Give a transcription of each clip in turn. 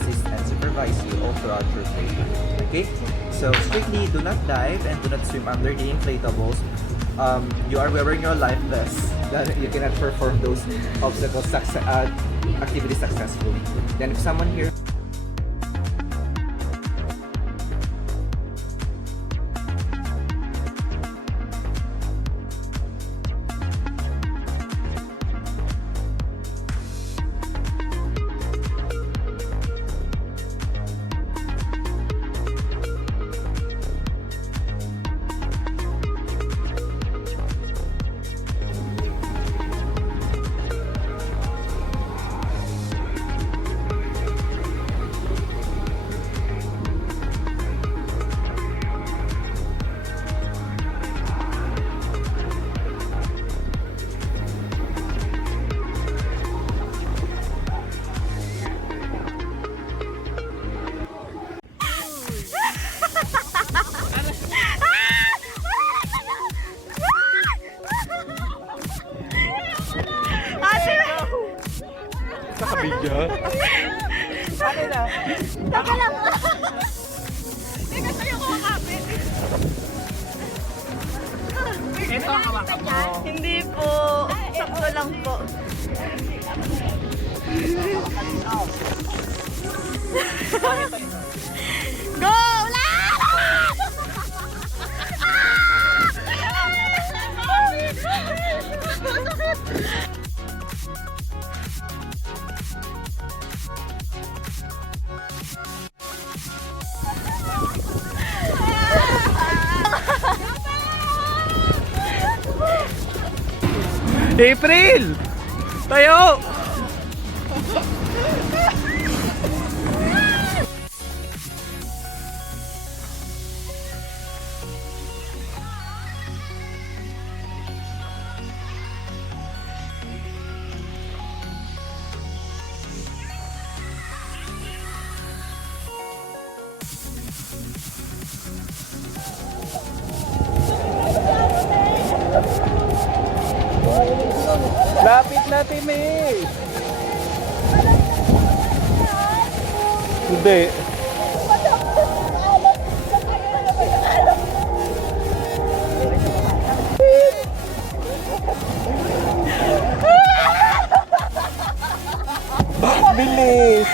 assist and supervise you all throughout your play. Okay? So strictly do not dive and do not swim under the inflatables. You are wearing your life vest that you cannot perform those activities successfully. Then if someone here Nakabidyo? Ano na? Taka lang. Teka, sa'yo ko makapit. Ito ang hawakan mo. Hindi po. Sakto lang po. Go! April! Tayo! Lapit na, Timmy! Hindi. Bilis!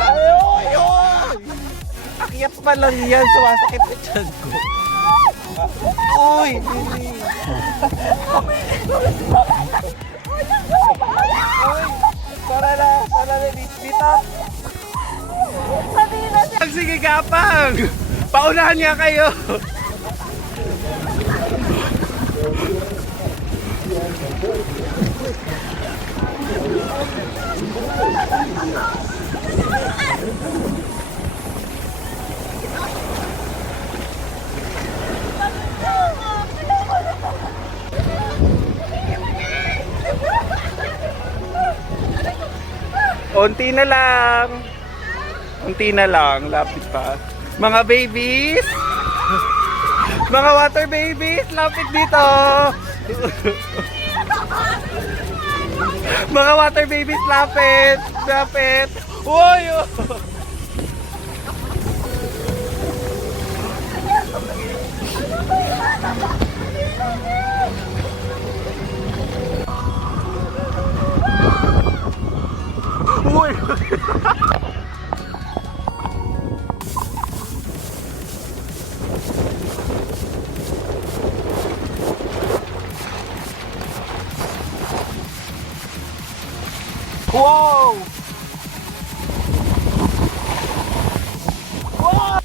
Ay! Akyat pa lang yan. Sumasakit sa tiyan ko. Uy! Bilis! Para na, dito. Sige, Gapang! Paunahan niya kayo! Unti na lang. Unti na lang. Lapit pa. Mga babies! Mga water babies! Lapit dito! Mga water babies, lapit! Lapit! Uy! Uy! Wow! Wow!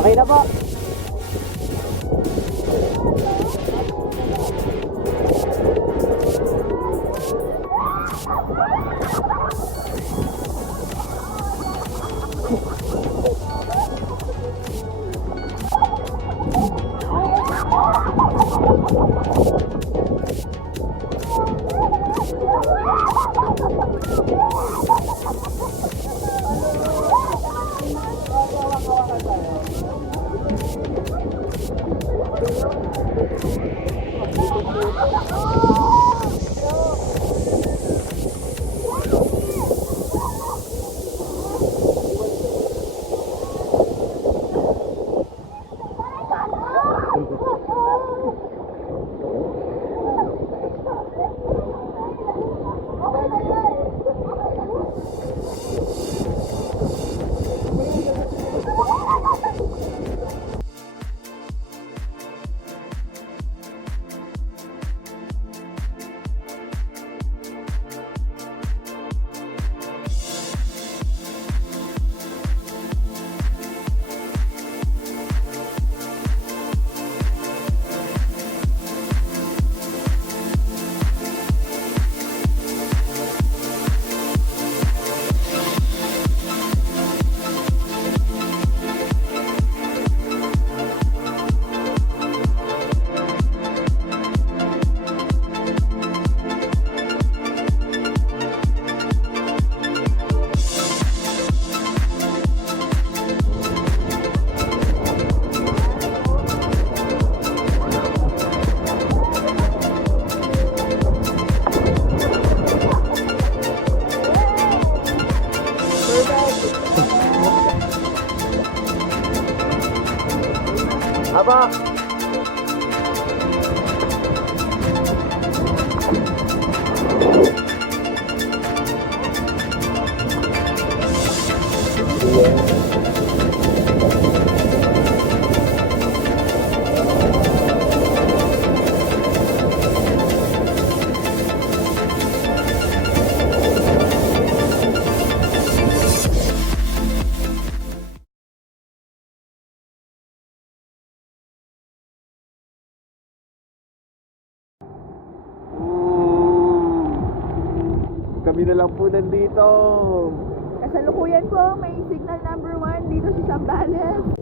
Okay na po. Aba! Kami na lang po nandito. Kasalukuyan po, may signal number 1 dito sa Zambales.